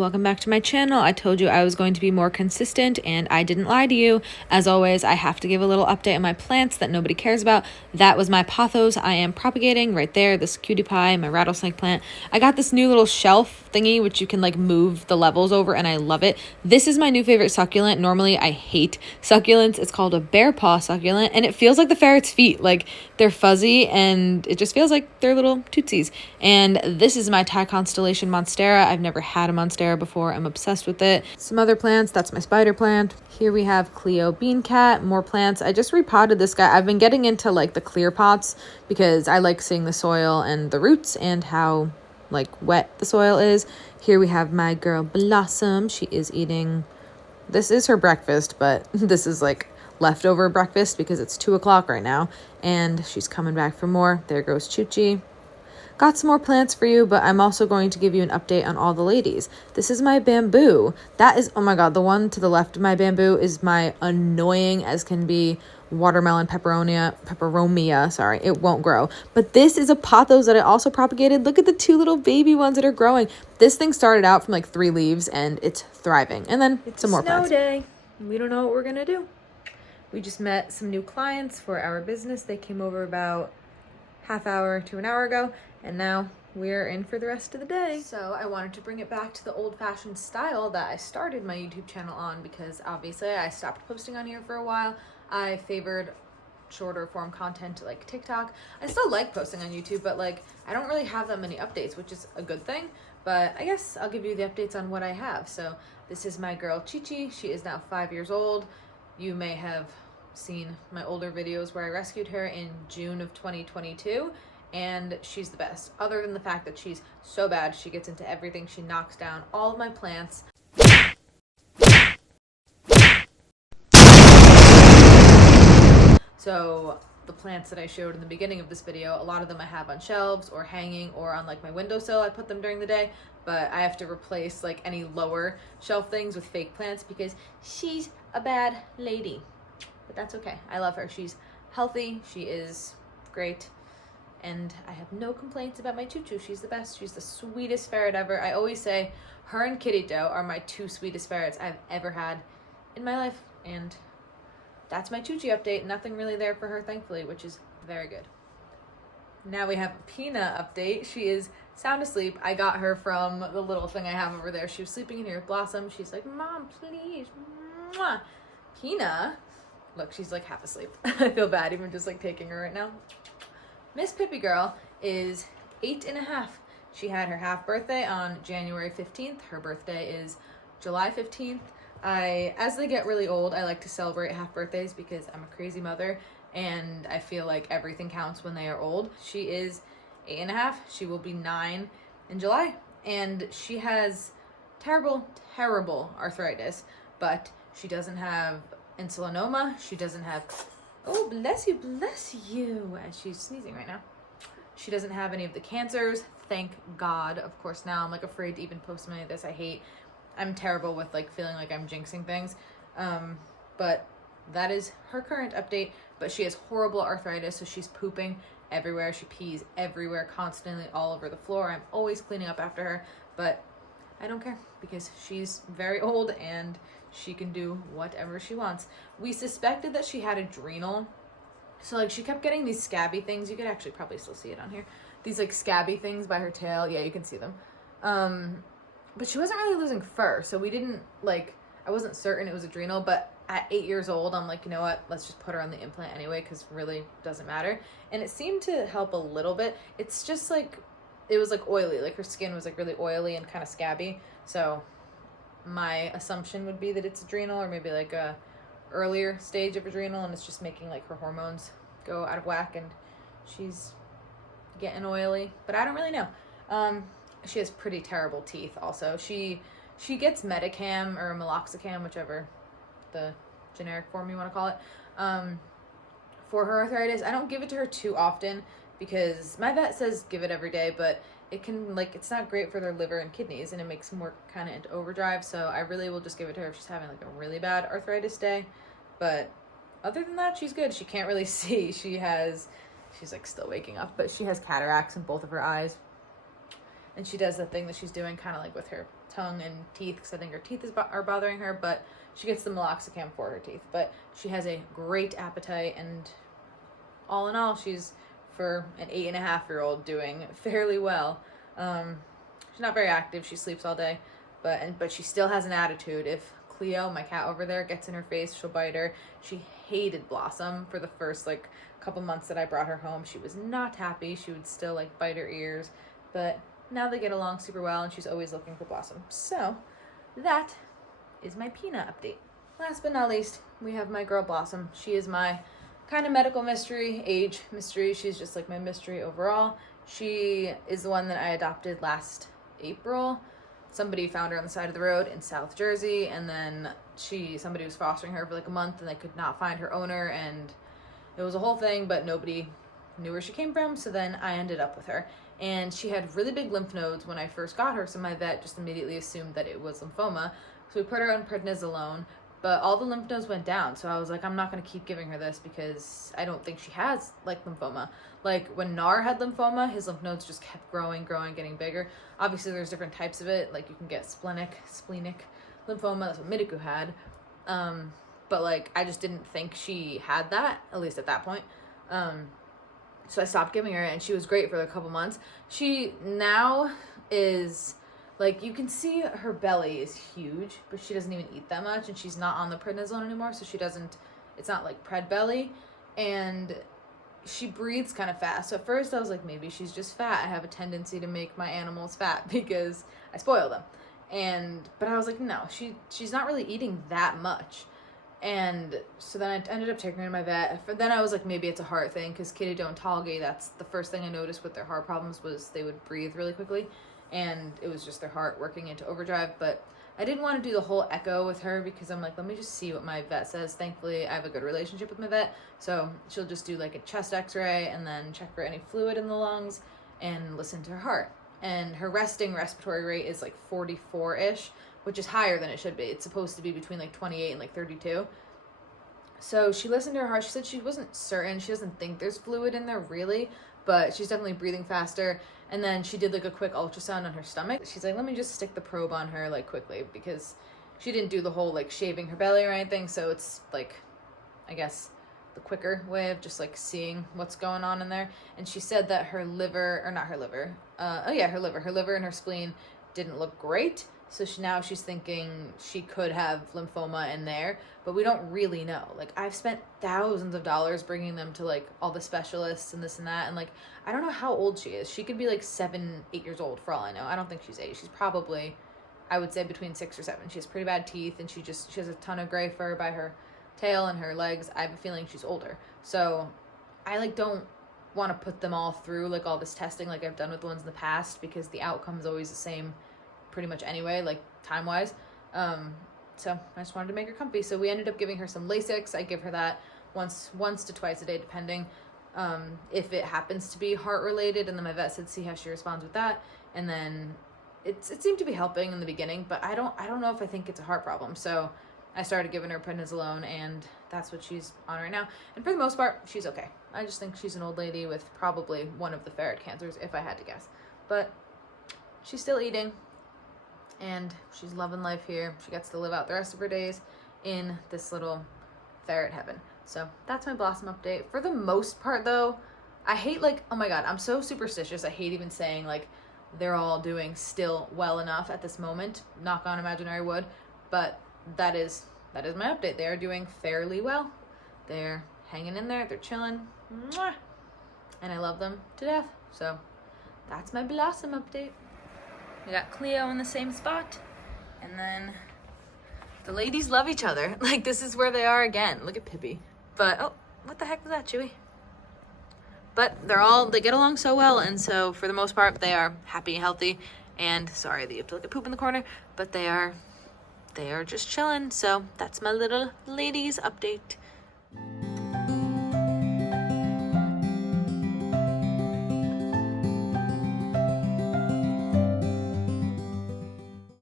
welcome back to my channel. I told you I was going to be more consistent and I didn't lie to you. As always, I have to give a little update on my plants that nobody cares about. That was my pothos I am propagating right there, this cutie pie, my rattlesnake plant. I got this new little shelf thingy which you can like move the levels over and I love it. This is my new favorite succulent. Normally I hate succulents. It's called a bear paw succulent and it feels like the ferret's feet. Like they're fuzzy and it just feels like they're little tootsies. And this is my Thai constellation monstera. I've never had a monstera before. I'm obsessed with it. Some other plants. That's my spider plant. Here we have Cleo bean cat. More plants. I just repotted this guy. I've been getting into like the clear pots because I like seeing the soil and the roots and how like wet the soil is. Here we have my girl Blossom. She is eating, this is her breakfast, but this is like leftover breakfast because it's 2 o'clock right now and she's coming back for more. There goes Choochie. Got some more plants for you, but I'm also going to give you an update on all the ladies. This is my bamboo. That is, oh my god, the one to the left of my bamboo is my annoying as can be watermelon peperomia, sorry, it won't grow. But this is a pothos that I also propagated. Look at the 2 little baby ones that are growing. This thing started out from like 3 leaves and it's thriving. And then it's some more plants. It's a snow day. We don't know what we're gonna do. We just met some new clients for our business. They came over about half hour to an hour ago. And now we're in for the rest of the day. So I wanted to bring it back to the old-fashioned style that I started my YouTube channel on because obviously I stopped posting on here for a while. I favored shorter form content like TikTok. I still like posting on YouTube, but like I don't really have that many updates, which is a good thing. But I guess I'll give you the updates on what I have. So this is my girl Chi-Chi. She is now 5 years old. You may have seen my older videos where I rescued her in June of 2022. And she's the best, other than the fact that she's so bad. She gets into everything. She knocks down all of my plants. So the plants that I showed in the beginning of this video, a lot of them I have on shelves or hanging or on like my windowsill. I put them during the day, but I have to replace like any lower shelf things with fake plants because she's a bad lady. But that's okay. I love her. She's healthy. She is great. And I have no complaints about my Choo-Choo. She's the best. She's the sweetest ferret ever. I always say her and Kitty-Do are my 2 sweetest ferrets I've ever had in my life. And that's my Choo-Choo update. Nothing really there for her, thankfully, which is very good. Now we have a Peanut update. She is sound asleep. I got her from the little thing I have over there. She was sleeping in here with Blossom. She's like, Mom, please. Mwah. Peanut, look, she's like half asleep. I feel bad even just like taking her right now. Miss Pippi Girl is 8.5. She had her half birthday on January 15th. Her birthday is July 15th. As they get really old, I like to celebrate half birthdays because I'm a crazy mother and I feel like everything counts when they are old. She is 8.5. She will be 9 in July. And she has terrible, terrible arthritis, but she doesn't have insulinoma. She doesn't have... Oh, bless you, bless you. And she's sneezing right now. She doesn't have any of the cancers, thank God. Of course, now I'm like afraid to even post any of this. I'm terrible with like feeling like I'm jinxing things. But that is her current update. But she has horrible arthritis, so she's pooping everywhere. She pees everywhere, constantly all over the floor. I'm always cleaning up after her, but I don't care because she's very old and she can do whatever she wants. We suspected that she had adrenal. So like she kept getting these scabby things. You could actually probably still see it on here. These like scabby things by her tail. Yeah, you can see them. But she wasn't really losing fur. So we didn't like, I wasn't certain it was adrenal, but at 8 years old, I'm like, you know what? Let's just put her on the implant anyway, because really doesn't matter. And it seemed to help a little bit. It's just like, it was like oily. Like her skin was like really oily and kind of scabby. So my assumption would be that it's adrenal or maybe like a earlier stage of adrenal and it's just making like her hormones go out of whack and she's getting oily, but I don't really know. She has pretty terrible teeth also. She gets Medicam or Meloxicam, whichever the generic form you want to call it, for her arthritis. I don't give it to her too often because my vet says give it every day, but it can, like, it's not great for their liver and kidneys, and it makes them work kind of into overdrive, so I really will just give it to her if she's having, like, a really bad arthritis day. But other than that, she's good. She can't really see. She's, like, still waking up, but she has cataracts in both of her eyes. and she does the thing that she's doing kind of like with her tongue and teeth, because I think her teeth are bothering her, but she gets the meloxicam for her teeth. But she has a great appetite, and all in all, she's, for an 8.5-year-old, doing fairly well. She's not very active. She sleeps all day, but she still has an attitude. If Cleo, my cat over there, gets in her face, she'll bite her. She hated Blossom for the first like couple months that I brought her home. She was not happy. She would still like bite her ears, but now they get along super well, and she's always looking for Blossom. So that is my Peanut update. Last but not least, we have my girl Blossom. She is my kind of medical mystery, age mystery. She's just like my mystery overall. She is the one that I adopted last April. Somebody found her on the side of the road in South Jersey, and then somebody was fostering her for like a month, and they could not find her owner, and it was a whole thing, but nobody knew where she came from. So then I ended up with her, and she had really big lymph nodes when I first got her, so my vet just immediately assumed that it was lymphoma. So we put her on prednisolone, but all the lymph nodes went down. So I was like, I'm not going to keep giving her this because I don't think she has like lymphoma. Like when Nar had lymphoma, his lymph nodes just kept growing, getting bigger. Obviously there's different types of it. Like you can get splenic lymphoma. That's what Mitiku had. But like, I just didn't think she had that, at least at that point. So I stopped giving her, and she was great for a couple months. She now is, like, you can see her belly is huge, but she doesn't even eat that much, and she's not on the prednisone anymore, so it's not like pred belly, and she breathes kind of fast. So at first I was like, maybe she's just fat. I have a tendency to make my animals fat because I spoil them. But I was like, no, she's not really eating that much. And so then I ended up taking her to my vet. Then I was like, maybe it's a heart thing, because Kitty don't Talgi, that's the first thing I noticed with their heart problems, was they would breathe really quickly, and it was just their heart working into overdrive. But I didn't want to do the whole echo with her, because I'm like, let me just see what my vet says. Thankfully, I have a good relationship with my vet, so she'll just do like a chest x-ray and then check for any fluid in the lungs and listen to her heart. And her resting respiratory rate is like 44-ish, which is higher than it should be. It's supposed to be between like 28 and like 32. So she listened to her heart. She said she wasn't certain. She doesn't think there's fluid in there really, but she's definitely breathing faster. And then she did like a quick ultrasound on her stomach. She's like, let me just stick the probe on her like quickly, because she didn't do the whole like shaving her belly or anything. So it's like, I guess, the quicker way of just like seeing what's going on in there. And she said that her liver, or not her liver, her liver and her spleen didn't look great. So now she's thinking she could have lymphoma in there, but we don't really know. Like, I've spent thousands of dollars bringing them to like all the specialists and this and that, and like, I don't know how old she is. She could be like 7, 8 years old for all I know. I don't think she's 8. She's probably, I would say, between 6 or 7. She has pretty bad teeth, and she has a ton of gray fur by her tail and her legs. I have a feeling she's older. So I like don't want to put them all through like all this testing like I've done with the ones in the past, because the outcome is always the same pretty much anyway, like time-wise. So I just wanted to make her comfy. So we ended up giving her some Lasix. I give her that once to twice a day, depending if it happens to be heart-related. And then my vet said, see how she responds with that. And then it seemed to be helping in the beginning, but I don't know if I think it's a heart problem. So I started giving her prednisolone, and that's what she's on right now. And for the most part, she's okay. I just think she's an old lady with probably one of the ferret cancers, if I had to guess. But she's still eating, and she's loving life here. She gets to live out the rest of her days in this little ferret heaven. So that's my Blossom update. For the most part, though, I hate, like, oh my god, I'm so superstitious. I hate even saying, like, they're all doing still well enough at this moment. Knock on imaginary wood. But that is my update. They are doing fairly well. They're hanging in there. They're chilling. Mwah! And I love them to death. So that's my Blossom update. We got Cleo in the same spot, and then the ladies love each other. Like, this is where they are again. Look at Pippi. But, oh, what the heck was that, Chewy? But they get along so well, and so for the most part, they are happy, healthy, and sorry that you have to look at poop in the corner, but they are just chilling. So that's my little ladies update.